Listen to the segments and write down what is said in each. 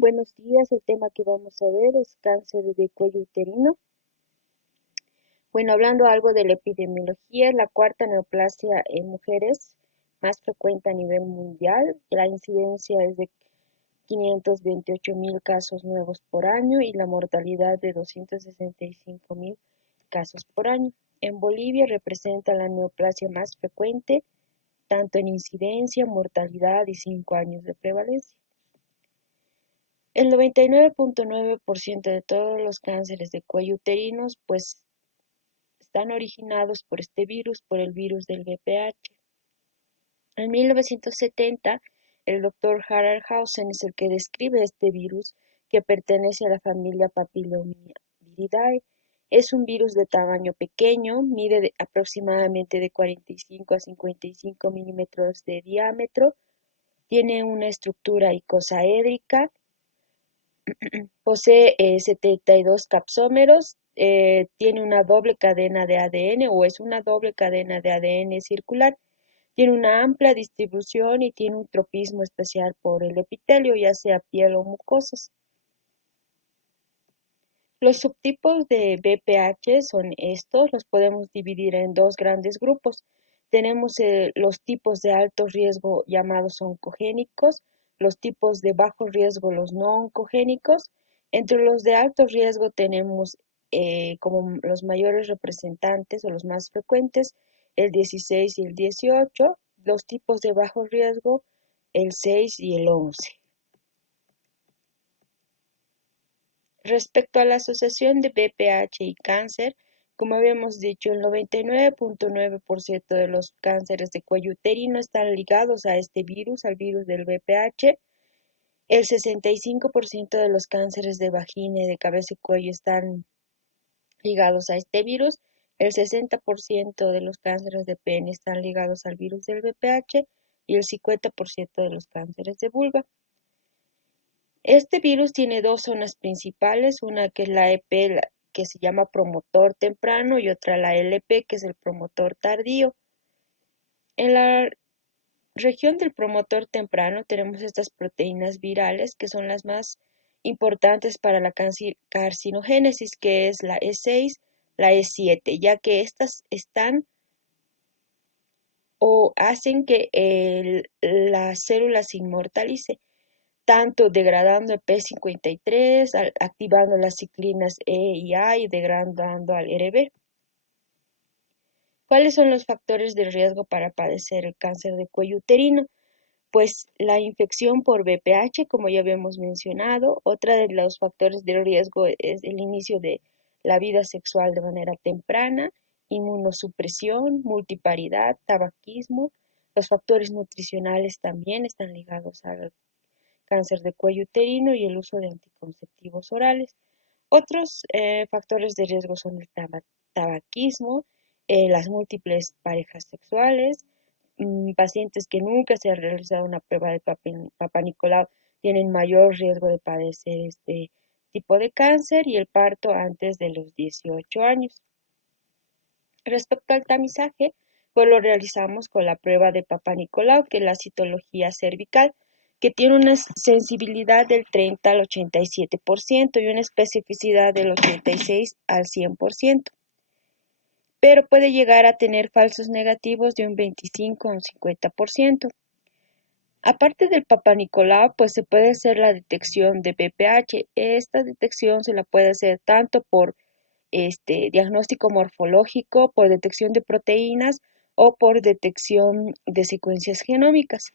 Buenos días, el tema que vamos a ver es cáncer de cuello uterino. Bueno, hablando algo de la epidemiología, la cuarta neoplasia en mujeres más frecuente a nivel mundial. La incidencia es de 528.000 casos nuevos por año y la mortalidad de 265.000 casos por año. En Bolivia representa la neoplasia más frecuente, tanto en incidencia, mortalidad y 5 años de prevalencia. El 99.9% de todos los cánceres de cuello uterinos pues están originados por este virus, por el virus del VPH. En 1970, el doctor Harald Hausen es el que describe este virus que pertenece a la familia Papillomyvidae. Es un virus de tamaño pequeño, mide aproximadamente de 45 a 55 milímetros de diámetro, tiene una estructura icosaédrica. Posee 72 capsómeros, tiene una doble cadena de ADN o es una doble cadena de ADN circular, tiene una amplia distribución y tiene un tropismo especial por el epitelio, ya sea piel o mucosas. Los subtipos de VPH son estos, los podemos dividir en dos grandes grupos. Tenemos los tipos de alto riesgo llamados oncogénicos, los tipos de bajo riesgo los no oncogénicos. Entre los de alto riesgo tenemos como los mayores representantes o los más frecuentes el 16 y el 18, los tipos de bajo riesgo el 6 y el 11. Respecto a la asociación de VPH y cáncer, como habíamos dicho, el 99.9% de los cánceres de cuello uterino están ligados a este virus, al virus del VPH. El 65% de los cánceres de vagina y de cabeza y cuello están ligados a este virus. El 60% de los cánceres de pene están ligados al virus del VPH y el 50% de los cánceres de vulva. Este virus tiene dos zonas principales, una que es la EP, que se llama promotor temprano, y otra la LP, que es el promotor tardío. En la región del promotor temprano tenemos estas proteínas virales, que son las más importantes para la carcinogénesis, que es la E6, la E7, ya que estas están o hacen que la célula se inmortalice, tanto degradando el P53, activando las ciclinas E y A y degradando al RB. ¿Cuáles son los factores de riesgo para padecer el cáncer de cuello uterino? Pues la infección por VPH, como ya habíamos mencionado. Otra de los factores de riesgo es el inicio de la vida sexual de manera temprana, inmunosupresión, multiparidad, tabaquismo. Los factores nutricionales también están ligados al cáncer de cuello uterino y el uso de anticonceptivos orales. Otros factores de riesgo son el tabaquismo, las múltiples parejas sexuales, pacientes que nunca se han realizado una prueba de Papa Nicolau tienen mayor riesgo de padecer este tipo de cáncer y el parto antes de los 18 años. Respecto al tamizaje, pues lo realizamos con la prueba de Papa Nicolau, que es la citología cervical, que tiene una sensibilidad del 30 al 87% y una especificidad del 86 al 100%, pero puede llegar a tener falsos negativos de un 25 a un 50%. Aparte del Papa Nicolau, pues se puede hacer la detección de VPH. Esta detección se la puede hacer tanto por diagnóstico morfológico, por detección de proteínas o por detección de secuencias genómicas.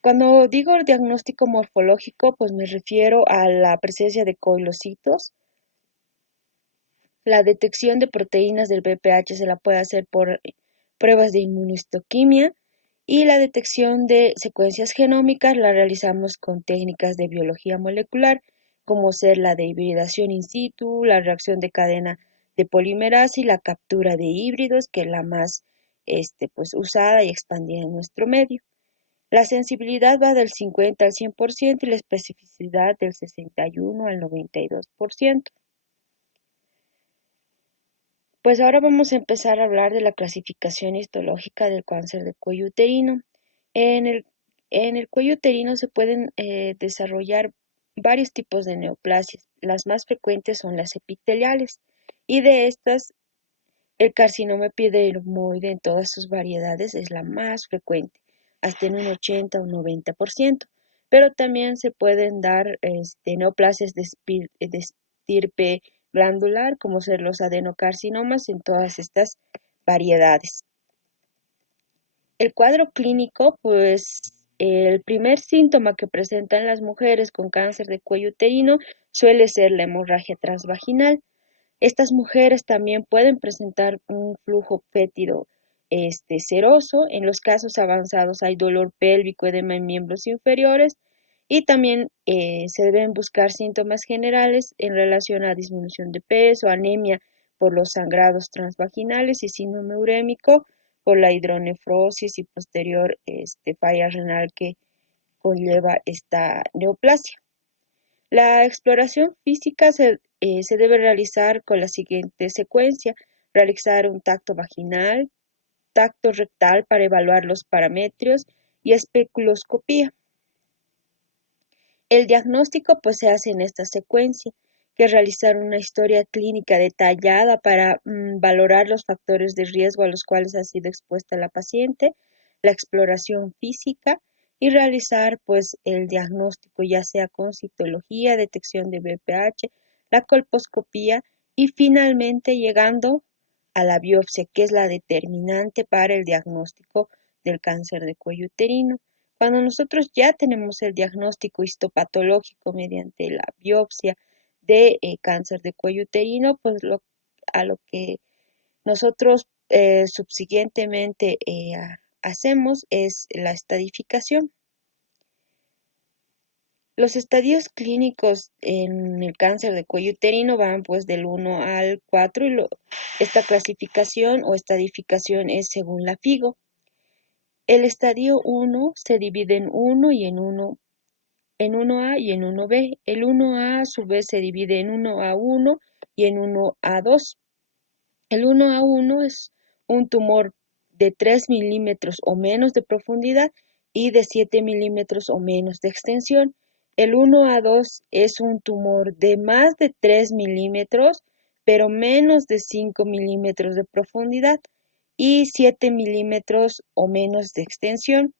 Cuando digo diagnóstico morfológico, pues me refiero a la presencia de coilocitos. La detección de proteínas del VPH se la puede hacer por pruebas de inmunohistoquimia y la detección de secuencias genómicas la realizamos con técnicas de biología molecular, como ser la de hibridación in situ, la reacción de cadena de polimerasa y la captura de híbridos, que es la más pues, usada y expandida en nuestro medio. La sensibilidad va del 50 al 100% y la especificidad del 61 al 92%. Pues ahora vamos a empezar a hablar de la clasificación histológica del cáncer de cuello uterino. En el cuello uterino se pueden desarrollar varios tipos de neoplasias. Las más frecuentes son las epiteliales y de estas el carcinoma epidermoide en todas sus variedades es la más frecuente, hasta en un 80 o 90%, pero también se pueden dar neoplasias de estirpe glandular, como ser los adenocarcinomas en todas estas variedades. El cuadro clínico, pues el primer síntoma que presentan las mujeres con cáncer de cuello uterino suele ser la hemorragia transvaginal. Estas mujeres también pueden presentar un flujo fétido seroso. En los casos avanzados hay dolor pélvico, edema en miembros inferiores y también se deben buscar síntomas generales en relación a disminución de peso, anemia por los sangrados transvaginales y síndrome urémico por la hidronefrosis y posterior falla renal que conlleva esta neoplasia. La exploración física se debe realizar con la siguiente secuencia: realizar un tacto vaginal, tacto rectal para evaluar los parametrios y especuloscopía. El diagnóstico pues se hace en esta secuencia, que es realizar una historia clínica detallada para valorar los factores de riesgo a los cuales ha sido expuesta la paciente, la exploración física y realizar pues el diagnóstico ya sea con citología, detección de BPH, la colposcopía y finalmente llegando a la biopsia, que es la determinante para el diagnóstico del cáncer de cuello uterino. Cuando nosotros ya tenemos el diagnóstico histopatológico mediante la biopsia de cáncer de cuello uterino, pues a lo que nosotros subsiguientemente hacemos es la estadificación. Los estadios clínicos en el cáncer de cuello uterino van pues del 1 al 4 y esta clasificación o estadificación es según la FIGO. El estadio 1 se divide en 1 y en 1A y en 1B. El 1A a su vez se divide en 1A1 y en 1A2. El 1A1 es un tumor de 3 milímetros o menos de profundidad y de 7 milímetros o menos de extensión. El 1A2 es un tumor de más de 3 milímetros, pero menos de 5 milímetros de profundidad y 7 milímetros o menos de extensión.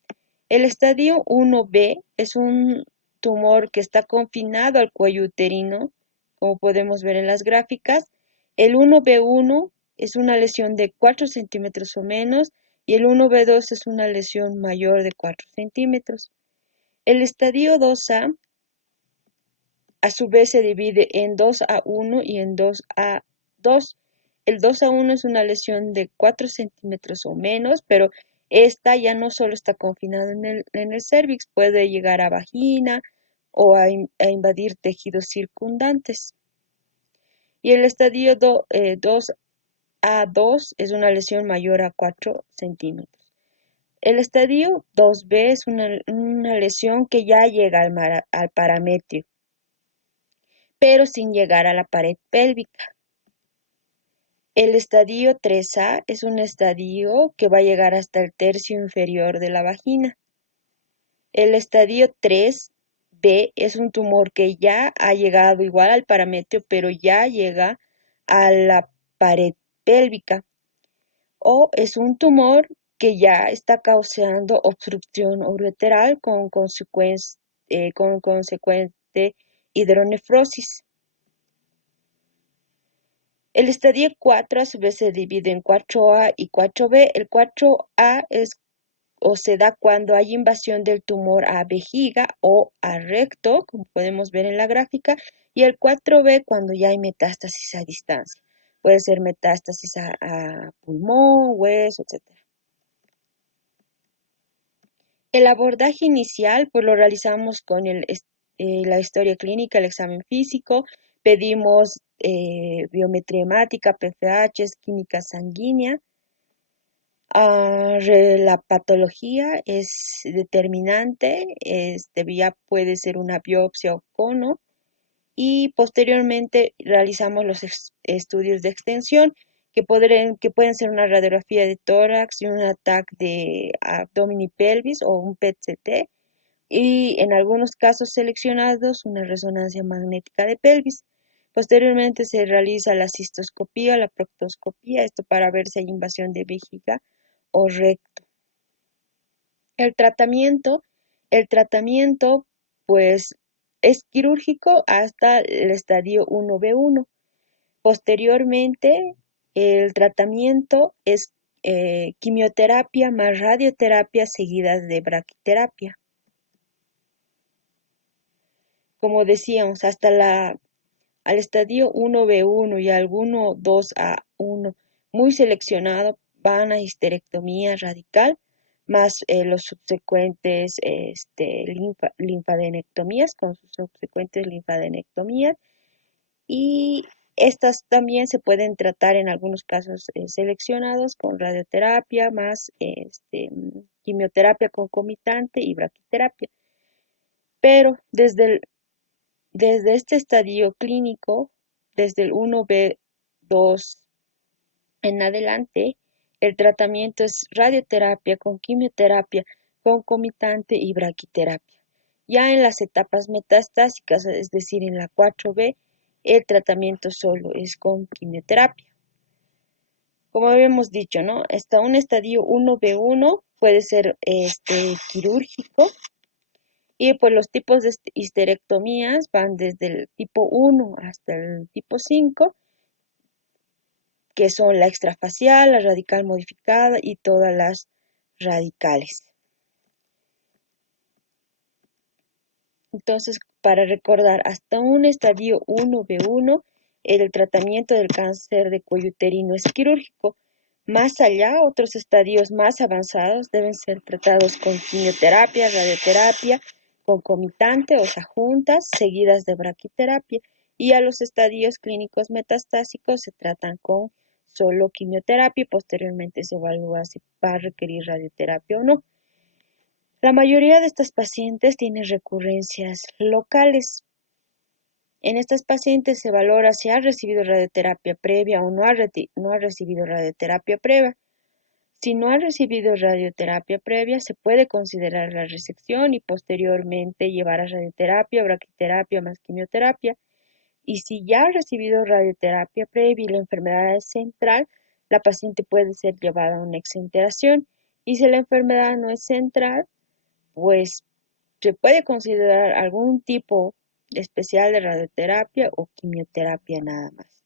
El estadio 1B es un tumor que está confinado al cuello uterino, como podemos ver en las gráficas. El 1B1 es una lesión de 4 centímetros o menos y el 1B2 es una lesión mayor de 4 centímetros. El estadio 2A a su vez se divide en 2A1 y en 2A2. El 2A1 es una lesión de 4 centímetros o menos, pero esta ya no solo está confinada en el cérvix, puede llegar a vagina o a invadir tejidos circundantes. Y el estadio 2A2 es una lesión mayor a 4 centímetros. El estadio 2B es una lesión que ya llega al parametrio, pero sin llegar a la pared pélvica. El estadio 3A es un estadio que va a llegar hasta el tercio inferior de la vagina. El estadio 3B es un tumor que ya ha llegado igual al parametrio, pero ya llega a la pared pélvica. O es un tumor que ya está causando obstrucción ureteral con consecuente hidronefrosis. El estadio 4 a su vez se divide en 4A y 4B. El 4A se da cuando hay invasión del tumor a vejiga o a recto, como podemos ver en la gráfica, y el 4B cuando ya hay metástasis a distancia. Puede ser metástasis a pulmón, hueso, etc. El abordaje inicial pues lo realizamos con la historia clínica, el examen físico, pedimos biometría hemática, PFH, química sanguínea. La patología es determinante, ya puede ser una biopsia o cono, y posteriormente realizamos los estudios de extensión que pueden ser una radiografía de tórax y un TAC de abdomen y pelvis o un PET-CT y en algunos casos seleccionados una resonancia magnética de pelvis. Posteriormente se realiza la cistoscopía o la proctoscopía, esto para ver si hay invasión de vejiga o recto. El tratamiento, el tratamiento pues es quirúrgico hasta el estadio 1B1. Posteriormente, el tratamiento es quimioterapia más radioterapia seguidas de braquiterapia. Como decíamos, al estadio 1B1 y alguno 2A1 muy seleccionado van a histerectomía radical más los subsecuentes linfadenectomías con sus subsecuentes linfadenectomías y estas también se pueden tratar en algunos casos seleccionados con radioterapia más quimioterapia concomitante y braquiterapia. Pero desde este estadio clínico, desde el 1B2 en adelante, el tratamiento es radioterapia con quimioterapia concomitante y braquiterapia. Ya en las etapas metastásicas, es decir, en la 4B, el tratamiento solo es con quimioterapia. Como habíamos dicho, ¿no? Hasta un estadio 1B1 puede ser quirúrgico y pues los tipos de histerectomías van desde el tipo 1 hasta el tipo 5, que son la extrafacial, la radical modificada y todas las radicales. Entonces, para recordar, hasta un estadio 1B1, el tratamiento del cáncer de cuello uterino es quirúrgico. Más allá, otros estadios más avanzados deben ser tratados con quimioterapia, radioterapia, concomitante, o sea, juntas, seguidas de braquiterapia. Y a los estadios clínicos metastásicos se tratan con solo quimioterapia y posteriormente se evalúa si va a requerir radioterapia o no. La mayoría de estas pacientes tienen recurrencias locales. En estas pacientes se valora si ha recibido radioterapia previa o no ha recibido radioterapia previa. Si no ha recibido radioterapia previa, se puede considerar la resección y posteriormente llevar a radioterapia, braquiterapia más quimioterapia. Y si ya ha recibido radioterapia previa y la enfermedad es central, la paciente puede ser llevada a una exenteración. Y si la enfermedad no es central, pues se puede considerar algún tipo especial de radioterapia o quimioterapia nada más.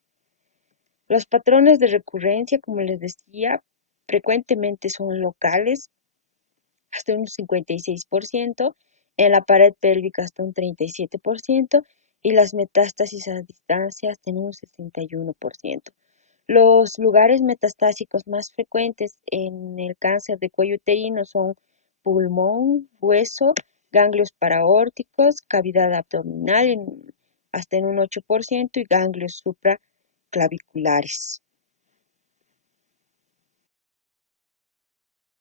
Los patrones de recurrencia, como les decía, frecuentemente son locales, hasta un 56%, en la pared pélvica hasta un 37% y las metástasis a distancia hasta en un 61%. Los lugares metastásicos más frecuentes en el cáncer de cuello uterino son pulmón, hueso, ganglios paraórticos, cavidad abdominal hasta en un 8% y ganglios supraclaviculares.